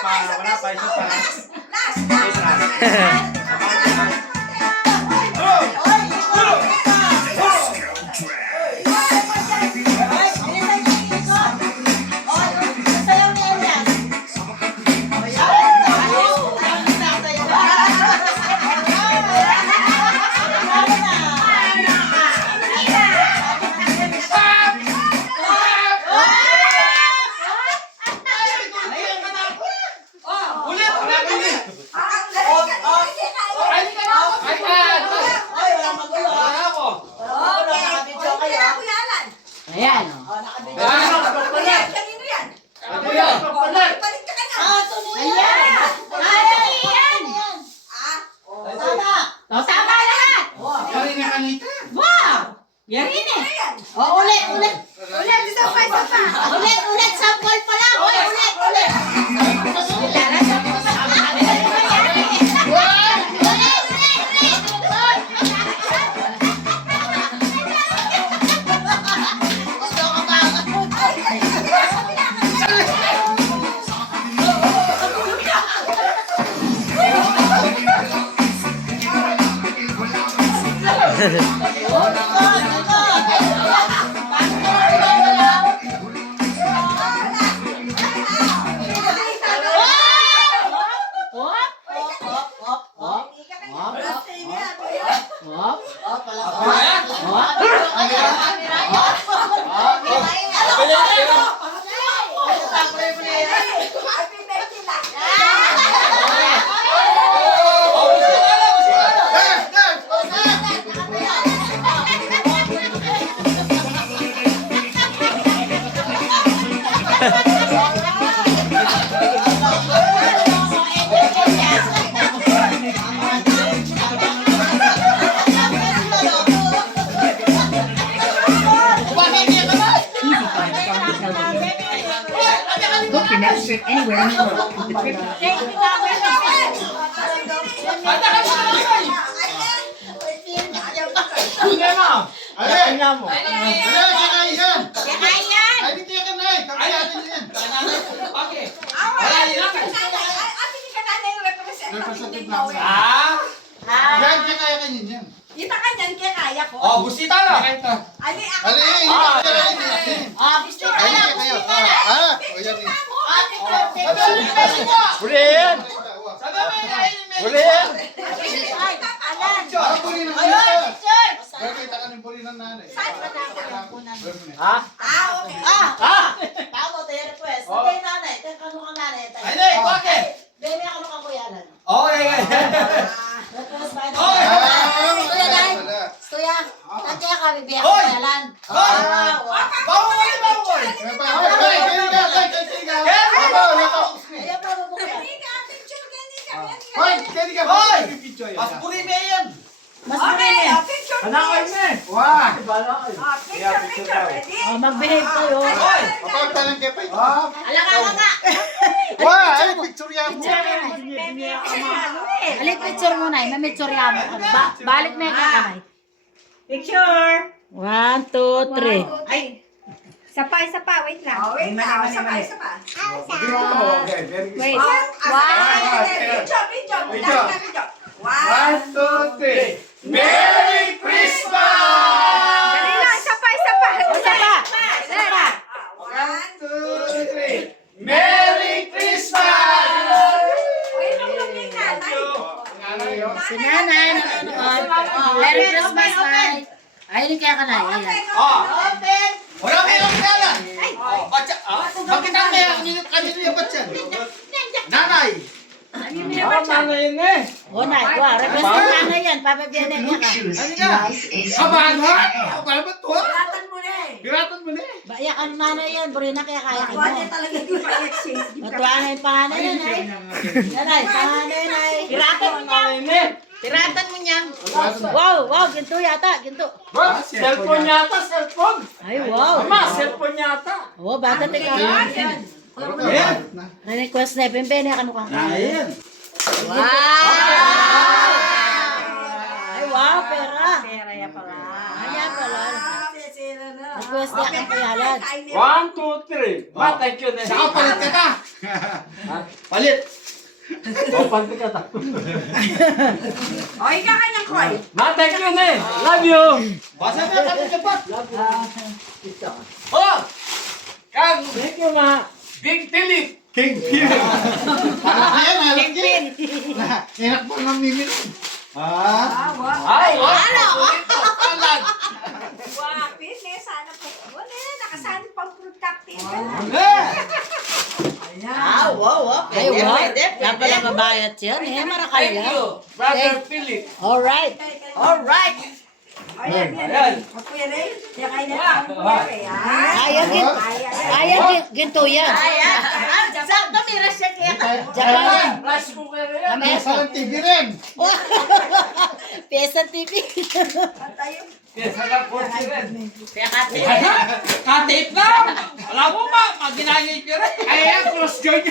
Wala pa, isa pa. Ayan. Kanino yan? Balik ka na. Ayan. Ayan. Tama. Tama lahat. Wow. Yan rin eh. Ulit. Ulit, sample pa lang. Ulit. Book your next trip anywhere in the world with the trip. Kita kanyan kaya kaya ko. Oh, busita lang. Ali ako. Picture. Ulihin! Ulihin! Ha? Okay. Tama tayo request. Kay nanay, kay kanu ka nanay. Ay, hindi, bakit? Baby ako ka kuyanan. Okay. Request by Hoy! Kuya, nandiyan ka bibigyan Hoy! kuyanan. Bawoy! Ayaw pa mo kuya. Hoy! Mas puri na yan. Mas marami. Picture. Hanakay na eh. Picture. Ready? Mag-behave kayo. Hoy! Ala ka nga. Alit picture mo na, mamitsure mo. Balik na yung kakanay. Picture! 1, 2, 3. Ay! Isa pa, wait lang. Wait na. Isa pa. Wait. Video. One. 1, 2, 3. Merry Christmas! Dali lang, isa pa. Isa pa. One. 2, 3. Merry Christmas! Wait, nakulong yung nanay. Si nanay nanonood. Merry Christmas, Nay. Ayun kaya ka na. Ayan. Open. Wala kayo ang kailan. Bakit ang may kanino yung batyan? Nanay! Nanay yun eh. O, Nay. Request ng nanay yan. Papabigyan niya ka. Ano ka? Kabahan mo? Kabahan mo ito? Piratan mo na eh. Piratan mo na eh. Baiyak ang nanay yan. Burina kaya kaya ka Wala mo. talaga yung pa-exchange. Matuwa na yung panganay yan, Nay. Nanay, panganay, Nay. Tiratan mo niya. Tiratan mo niya. Wow. Ginto yata. Ginto. Cellphone yata, cellphone. Ay, wow. Ama, cellphone yata. Oo, bata tika. Ayan. Request na pembe na kanu kang. Ayan. Wow! Ay, wow, pera. Pera ya pala. Ayan pala. Sira na. request niya kang Kuya Alex. 1, 2, 3. Ma, thank you na. Saka palit ka ta. Palit. Papanti ka ta. O, ikaw kanyang koy. Ma, thank you na. Love you. Basa na kami dapat. Oh! Kang Thank you, ma. King Philip. King Philip. Ayan, alam niya. Inak po ng mimil. Ah. Ay, Alag. Wapit, sana po. Wala, nakasanip pang productive ka na. Wow, wow. Ay, wow. Kaya pala mabayat yan eh. Marakay thank yan. you, Brother Philip. Alright. Alright. Ayan, Ayan. Ako yan eh. Kaya kayo na lang po yan. Ayan, ginto yan. Sakto, mira siya kaya. Japan. Rice cooker yan. May salang TV rin. Pesa TV. Tayo. Yes, alam po si Ren. Katip na. Alam mo ba? Maginangit ka rin. Ayan, cross joint.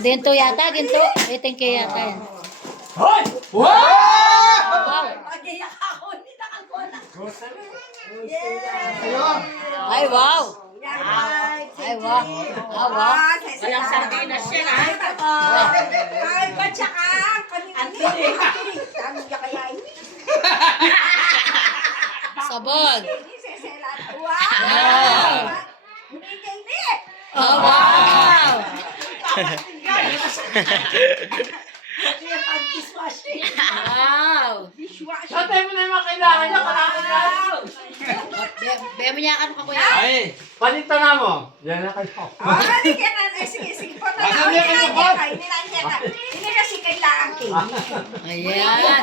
Ginto yata, ginto. Thank you yata yan. Hoy! Wow! Wow. Magiyak ako, hindi nakagona. Ay, wow. Ay, wow. Ah, wow. Walang sardinas siya, ha? Ay, ba't siya ka? Antiri. Ano niya kaya ini? Sabon. Ini, seselat. Wow! Hindi ka ini. Oh, wow. Kaya pang dishwashing. Wow. Dishwashing. Sa tayo mo na yung mga kailangan niya, kailangan niya. Bebe niya kan pa kuya. Ay, panita na mo. Yan na kayo. Hindi ka na. Sige, sige. Hindi kasi kailangan kayo. Ayan.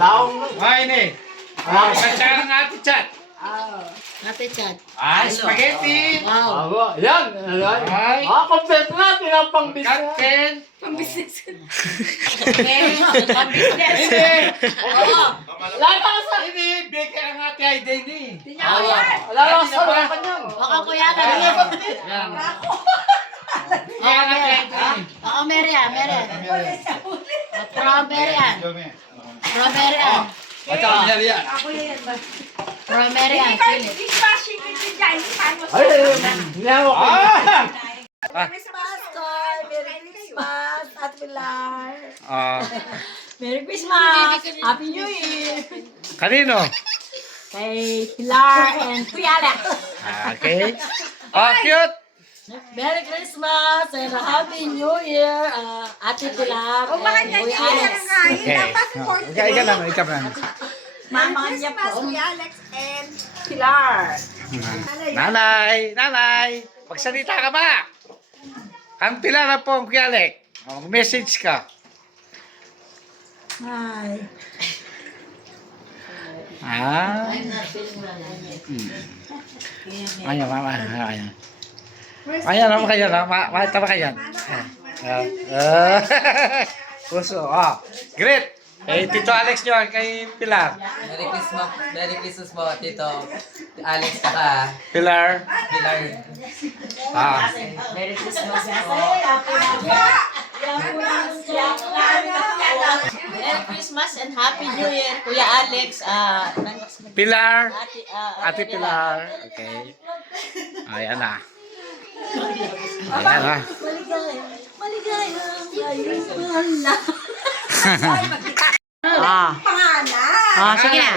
Laong. Ay, ne. Kacang natin chat. Ate chat. Ay, spaghetti. Wow. Abo, yan. Ay. Kompleto na. Pinapang bisnes. Kapten. Hindi. Oo. Lalasa. Ini, baker ang ate ay din ni. Lalasa na kanyang. Baka kuya ka. Yan. Yan ang ate ay din. Ako Merian. From Merian. From Merian. At ang yan. Ako yan ba? From Merian. Dishwashing ito dyan. Paano Ay, hindi ako. Christmas, Koy! Merry Christmas at Pilar! Ah. Merry Christmas! Happy New Year! Kanino? Kay Pilar and Kuya Alex. Okay. Oh, cute. Merry Christmas and Happy New Year, Ate Pilar O baka and niya Kuya niya Alex. nga. Yun dapat for Ika lang, ika lang. Mama Merry niya Christmas, po. Kuya Alex and Pilar! Nanay, magsalita ka ba? Ang pila na po ang kiyalik. Message ka. Hi! Ah. Ayan, mama. Ayan. Ayan, mama kayo. Makita ba kayo? Puso. Oh, great. Kay Tito Alex nyo, kay Pilar. Merry Christmas po, Tito Alex saka Pilar. Pilar. Ah. Merry Christmas po. Merry Christmas and Happy New Year, Kuya Alex. Pilar. Ate Pilar. Okay. Ayan na. Ayan na. Pangalan! Sige na.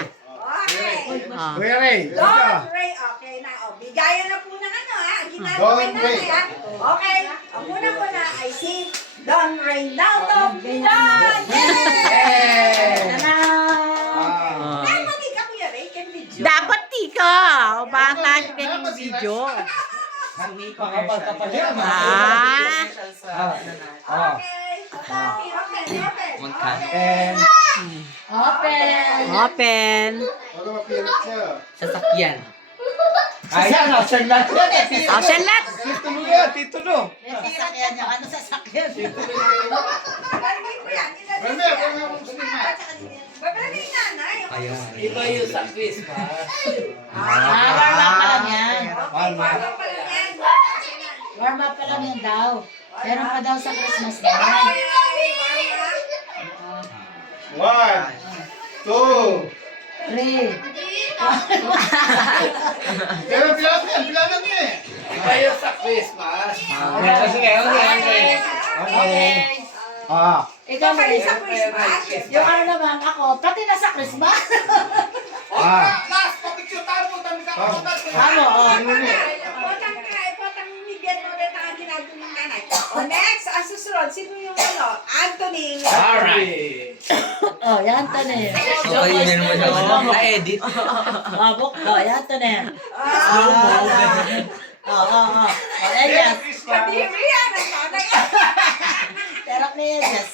Okay! Kuya Ray. Don Ray, okay na. O, bigayan na po ng ano ha. Ginagawa Don natin Ray. ha. Okay. Ang una ay si Don Ray Dalton Pilar! Yay! Ah. Mali ka Kuya Ray, can video. Dapat tika. O bakit yung video? Okay. Okay. Open. Sasakyan. Ayan, asan lahat yan. Senlat. Tito Lu yan, Tito Lu. Sasakyan niya. Ano sasakyan? Babalik nanay. Iba yung sa Christmas. Warm up pa lang yan. Warm up pa lang yan. Warm up pa lang yan daw. Meron pa daw sa Christmas na. Warm up. 1, 2. 3. Pero bilangan mo eh. Tayo sa Christmas. Okay. Ikaw Ikaw kayo May. sa Christmas. Yung ano naman ako, pati na sa Christmas. Last, papicture tayo mo. Dami ka kapatat. Ano, Potang bigyan mo ulit ang ginagawa ng nanay. O next, ang susunod, sino yung ano? Anthony. Alright. Oh, yan to na yan. Okay, meron mo siya. Na-edit. Yan to na yan. Oh, Elias. Kadiri yan. Ang nanay. Terok ni Elias.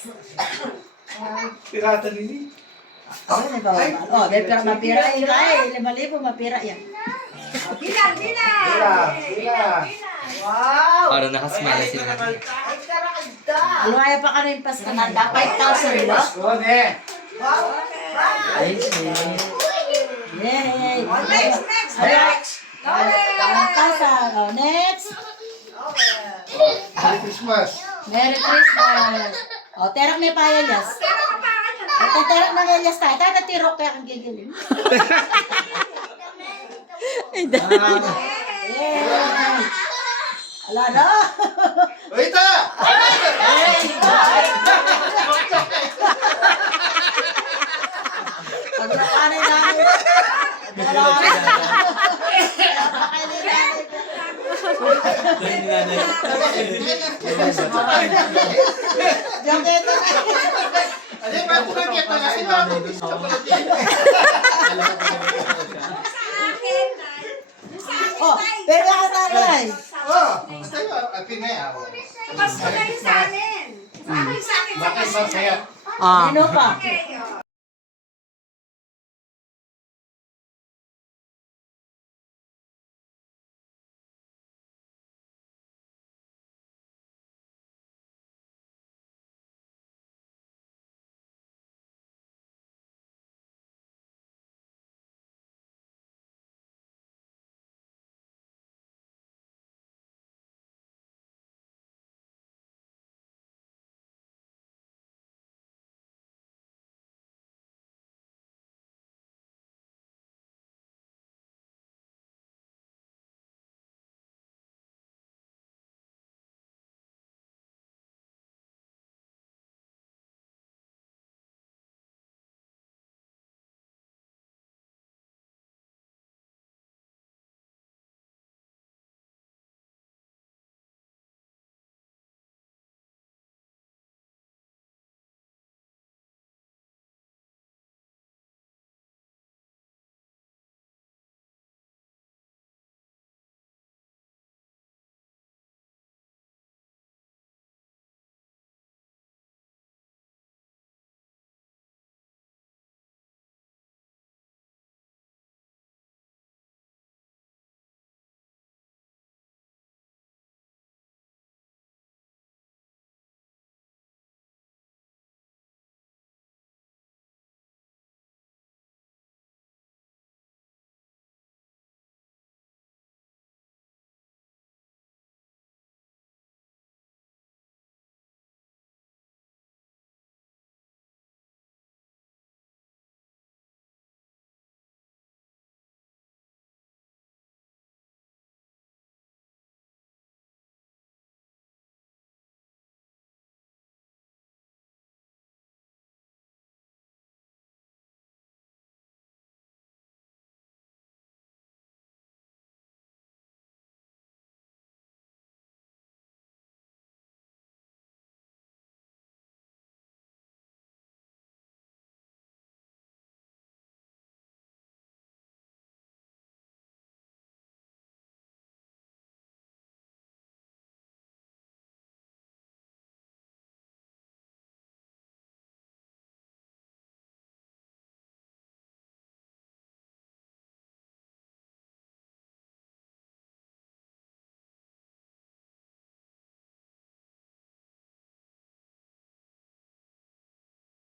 Pirata nini. Oh, may pira mapira yan. Ay, 5,000 mapira yan. Bilang. Wow! Para nakasmala sila. Alwaya pa ka na yung pasta na. 5,000 ba? Yay! Next. Next! Merry Christmas. Merry Christmas! O, terok ni pa Elias. Pero kapangan yun. At terok ng Elias tayo. Tayo tirok kaya kang gigilin. Yay! Ala na! Ito! Pag nakanay namin. Diyan kayo na. Ano yung bago na kita nga? Sino ako? Sa akin, Nay. Sa akin, Oh, Nay. pero ka nanay. Oh, basta yun. Pinay ako. Mas maganda sa amin. Sa akin, Bakit ba kaya? Sino pa? Okay, oh.